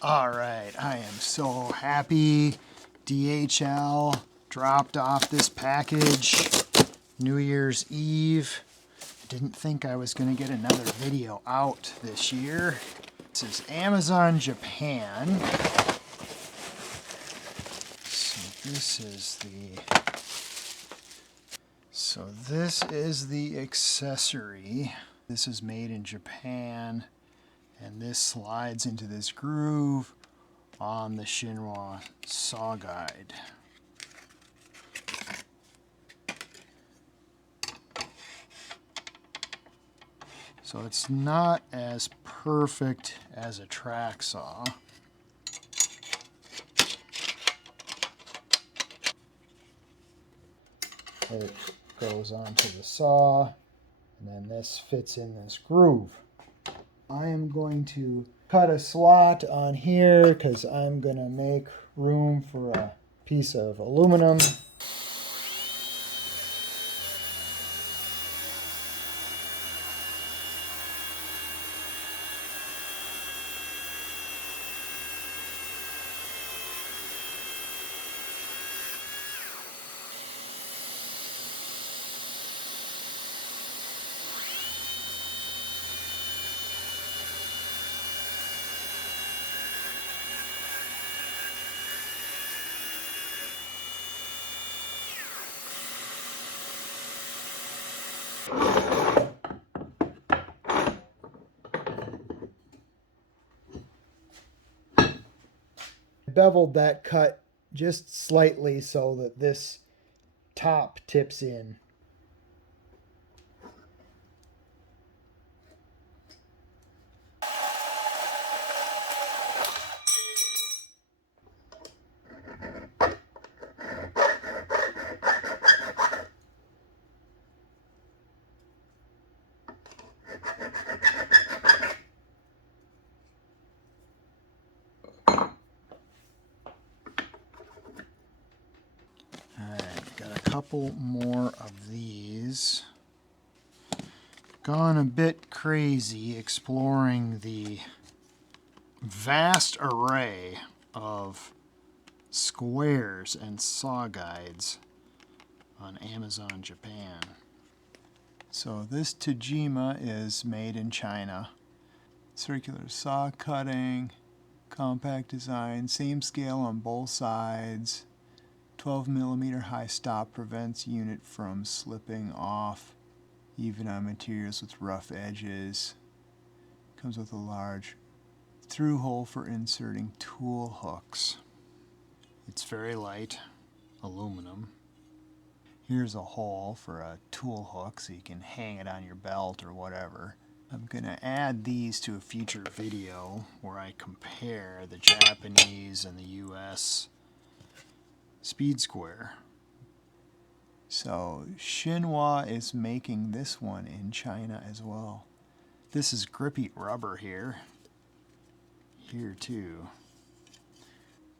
All right, I am so happy DHL dropped off this package New Year's Eve. Didn't think I was going to get another video out this year. This is Amazon Japan. This is the accessory. This is made in Japan, and this slides into this groove on the Shinwa saw guide. So it's not as perfect as a track saw. It goes onto the saw, and then this fits in this groove. I am going to cut a slot on here because I'm going to make room for a piece of aluminum. Beveled that cut just slightly so that this top tips in. Couple more of these. Gone a bit crazy exploring the vast array of squares and saw guides on Amazon Japan. So this Tajima is made in China. Circular saw cutting, compact design, same scale on both sides. 12mm high stop prevents unit from slipping off, even on materials with rough edges. Comes with a large through hole for inserting tool hooks. It's very light, aluminum. Here's a hole for a tool hook so you can hang it on your belt or whatever. I'm going to add these to a future video where I compare the Japanese and the US speed square. So Shinwa is making this one in China as well. This is grippy rubber here. Here too.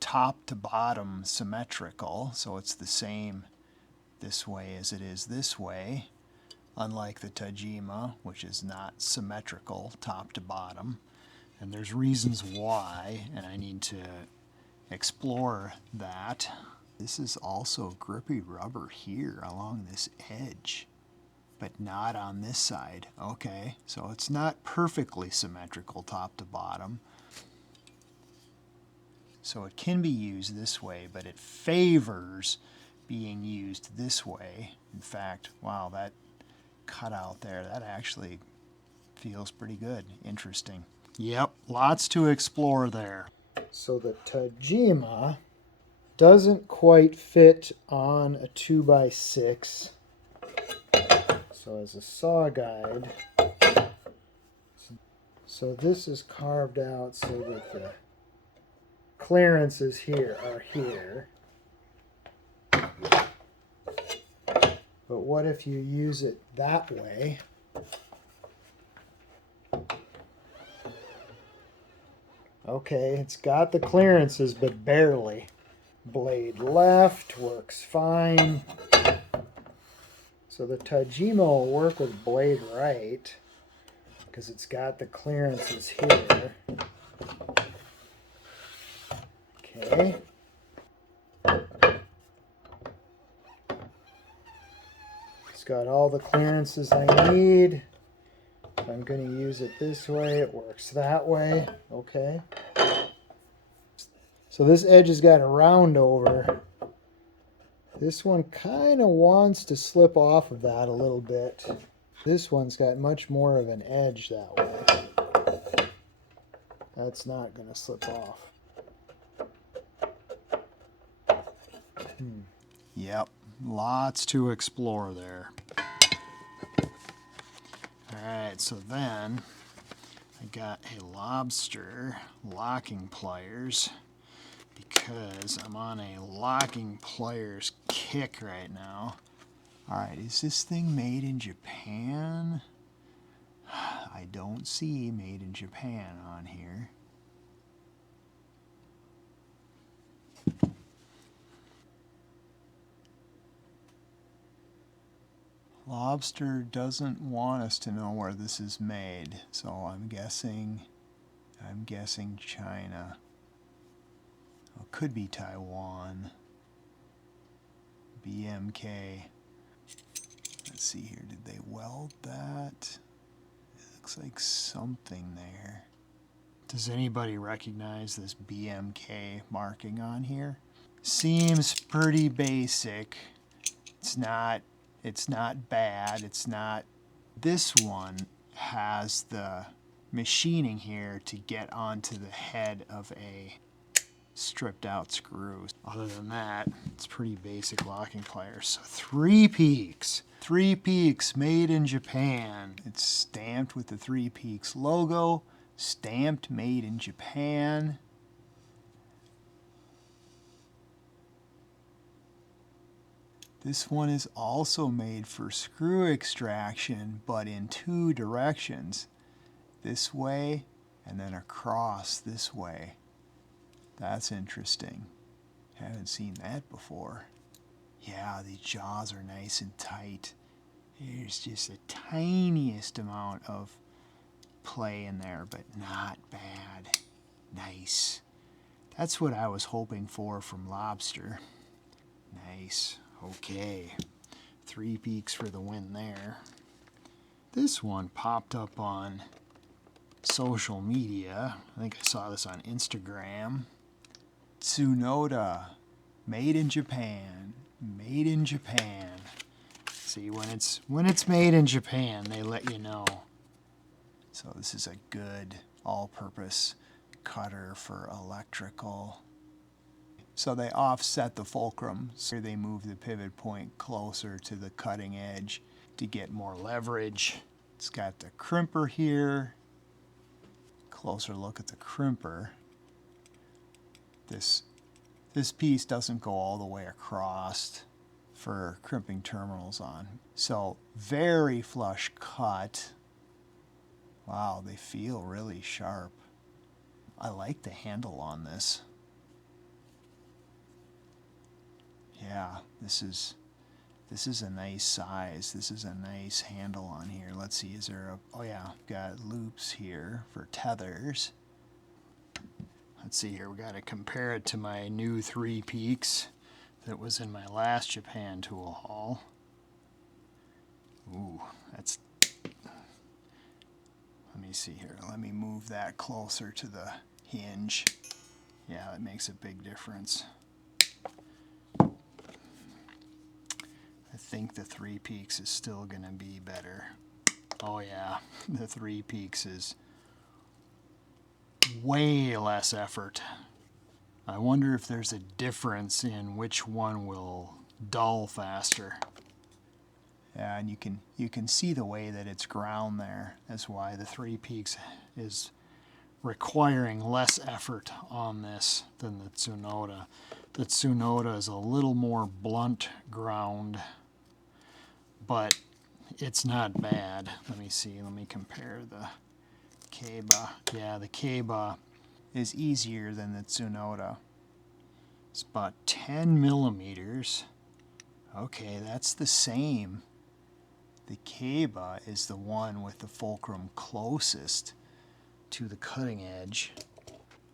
Top to bottom symmetrical, so it's the same this way as it is this way. Unlike the Tajima, which is not symmetrical top to bottom. And there's reasons why, and I need to explore that. This is also grippy rubber here along this edge, but not on this side. Okay, so it's not perfectly symmetrical top to bottom. So it can be used this way, but it favors being used this way. In fact, wow, that cutout there, that actually feels pretty good. Interesting. Yep, lots to explore there. So the Tajima doesn't quite fit on a 2x6. So as a saw guide, so this is carved out so that the clearances here are here. But what if you use it that way? Okay, it's got the clearances, but barely. Blade left works fine. So the Tajima will work with blade right because it's got the clearances here. Okay. It's got all the clearances I need. If I'm going to use it this way, it works that way. Okay. So this edge has got a round over. This one kind of wants to slip off of that a little bit. This one's got much more of an edge that way. That's not going to slip off. Yep, lots to explore there. Alright, so then I got a Lobster locking pliers because I'm on a locking pliers kick right now. Alright, is this thing made in Japan? I don't see made in Japan on here. Lobster doesn't want us to know where this is made, so I'm guessing China. Well, it could be Taiwan. BMK. Let's see here, did they weld that? It looks like something there. Does anybody recognize this BMK marking on here? Seems pretty basic. It's not bad. It's not. This one has the machining here to get onto the head of a stripped out screw. Other than that, it's pretty basic locking pliers. So 3.Peaks. 3.Peaks made in Japan. It's stamped with the 3.Peaks logo. Stamped made in Japan. This one is also made for screw extraction, but in two directions. This way, and then across this way. That's interesting. Haven't seen that before. Yeah, the jaws are nice and tight. There's just the tiniest amount of play in there, but not bad. Nice. That's what I was hoping for from Lobster. Nice. Okay, 3.Peaks for the win there. This one popped up on social media. I think I saw this on Instagram. Tsunoda, made in Japan. Made in Japan. See, when it's made in Japan, they let you know. So this is a good all-purpose cutter for electrical. So they offset the fulcrum, so they move the pivot point closer to the cutting edge to get more leverage. It's got the crimper here. Closer look at the crimper. This piece doesn't go all the way across for crimping terminals on. So very flush cut. Wow, they feel really sharp. I like the handle on this. Yeah, this is a nice size. This is a nice handle on here. Let's see, is there a, oh yeah, got loops here for tethers. Let's see here, we got to compare it to my new 3.Peaks that was in my last Japan tool haul. Ooh, that's, let me see here. Let me move that closer to the hinge. Yeah, it makes a big difference. I think the 3.Peaks is still going to be better. Oh yeah, the 3.Peaks is way less effort. I wonder if there's a difference in which one will dull faster. Yeah, and you can see the way that it's ground there. That's why the 3.Peaks is requiring less effort on this than the Tsunoda. The Tsunoda is a little more blunt ground, but it's not bad. Let me see, let me compare the Keiba. Yeah, the Keiba is easier than the Tsunoda. It's about 10 millimeters. Okay, that's the same. The Keiba is the one with the fulcrum closest to the cutting edge.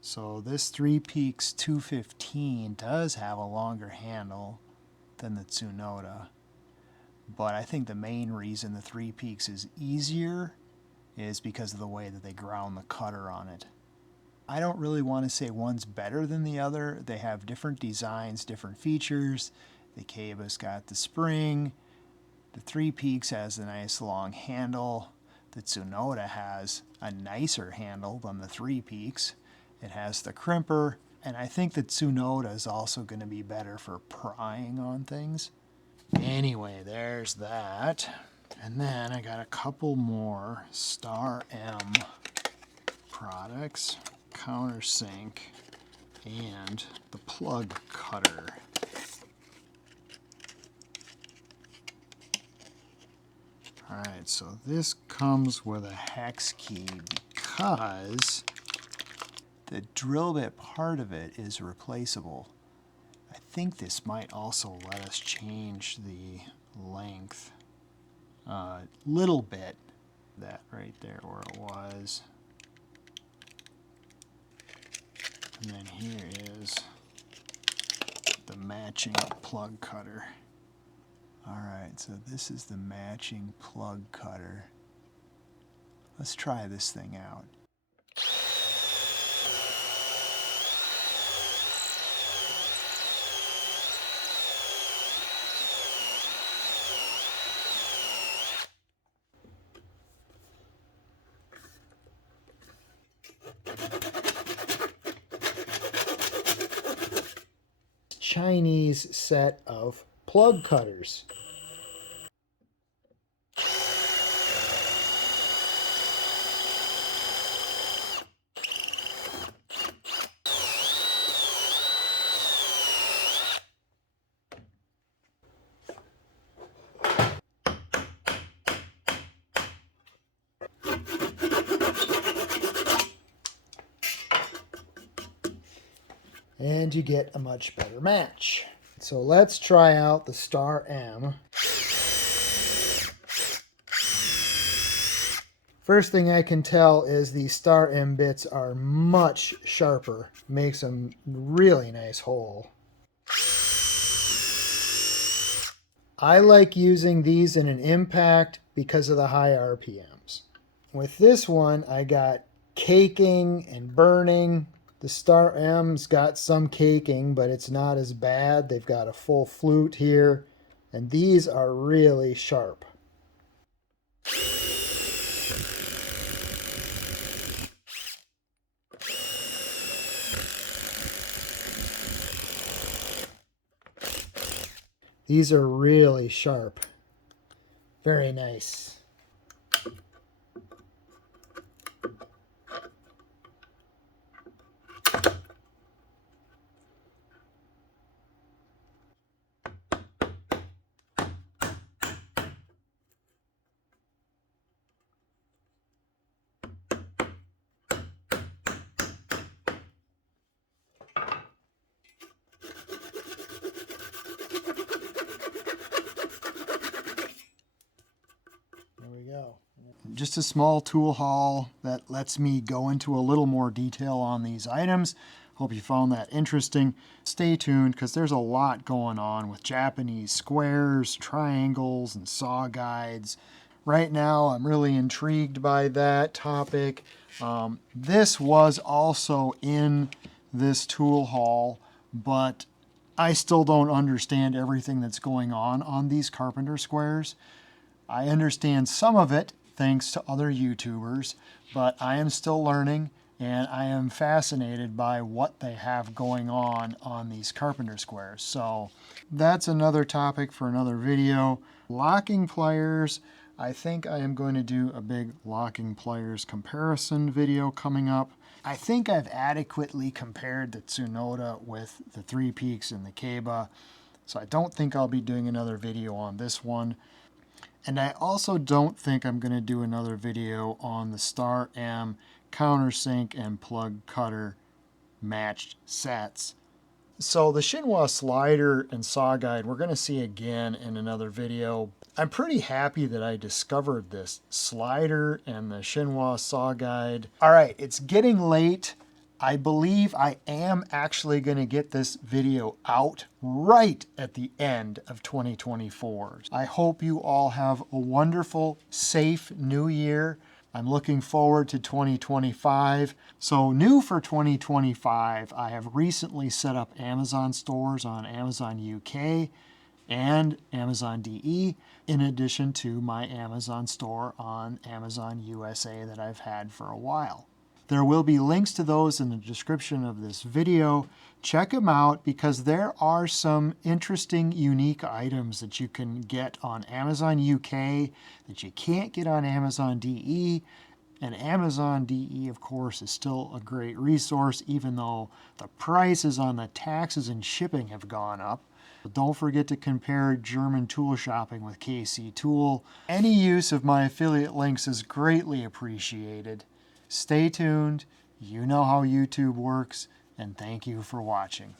So this 3.Peaks 215 does have a longer handle than the Tsunoda. But I think the main reason the 3.Peaks is easier is because of the way that they ground the cutter on it. I don't really want to say one's better than the other. They have different designs, different features. The Keiba's got the spring. The 3.Peaks has a nice long handle. The Tsunoda has a nicer handle than the 3.Peaks. It has the crimper, and I think the Tsunoda is also going to be better for prying on things. Anyway, there's that. And then I got a couple more Star M products, countersink, and the plug cutter. Alright, so this comes with a hex key because the drill bit part of it is replaceable. I think this might also let us change the length a little bit. That right there where it was. And then here is the matching plug cutter. Alright, so this is the matching plug cutter. Let's try this thing out. Chinese set of plug cutters. And you get a much better match. So let's try out the Star M. First thing I can tell is the Star M bits are much sharper. Makes a really nice hole. I like using these in an impact because of the high RPMs. With this one, I got caking and burning. The Star M's got some caking, but it's not as bad. They've got a full flute here, and these are really sharp. These are really sharp. Very nice. Just a small tool haul that lets me go into a little more detail on these items. Hope you found that interesting. Stay tuned because there's a lot going on with Japanese squares, triangles, and saw guides. Right now I'm really intrigued by that topic. This was also in this tool haul, but I still don't understand everything that's going on these carpenter squares. I understand some of it thanks to other YouTubers, but I am still learning and I am fascinated by what they have going on these carpenter squares. So that's another topic for another video. Locking pliers, I think I am going to do a big locking pliers comparison video coming up. I think I've adequately compared the Tsunoda with the 3.Peaks and the Keiba, so I don't think I'll be doing another video on this one. And I also don't think I'm going to do another video on the Star M countersink and plug cutter matched sets. So the Shinwa slider and saw guide we're going to see again in another video. I'm pretty happy that I discovered this slider and the Shinwa saw guide. All right, it's getting late. I believe I am actually going to get this video out right at the end of 2024. I hope you all have a wonderful, safe new year. I'm looking forward to 2025. So new for 2025, I have recently set up Amazon stores on Amazon UK and Amazon DE, in addition to my Amazon store on Amazon USA that I've had for a while. There will be links to those in the description of this video. Check them out because there are some interesting, unique items that you can get on Amazon UK that you can't get on Amazon DE. And Amazon DE, of course, is still a great resource, even though the prices on the taxes and shipping have gone up. Don't forget to compare German tool shopping with KC Tool. Any use of my affiliate links is greatly appreciated. Stay tuned, you know how YouTube works, and thank you for watching.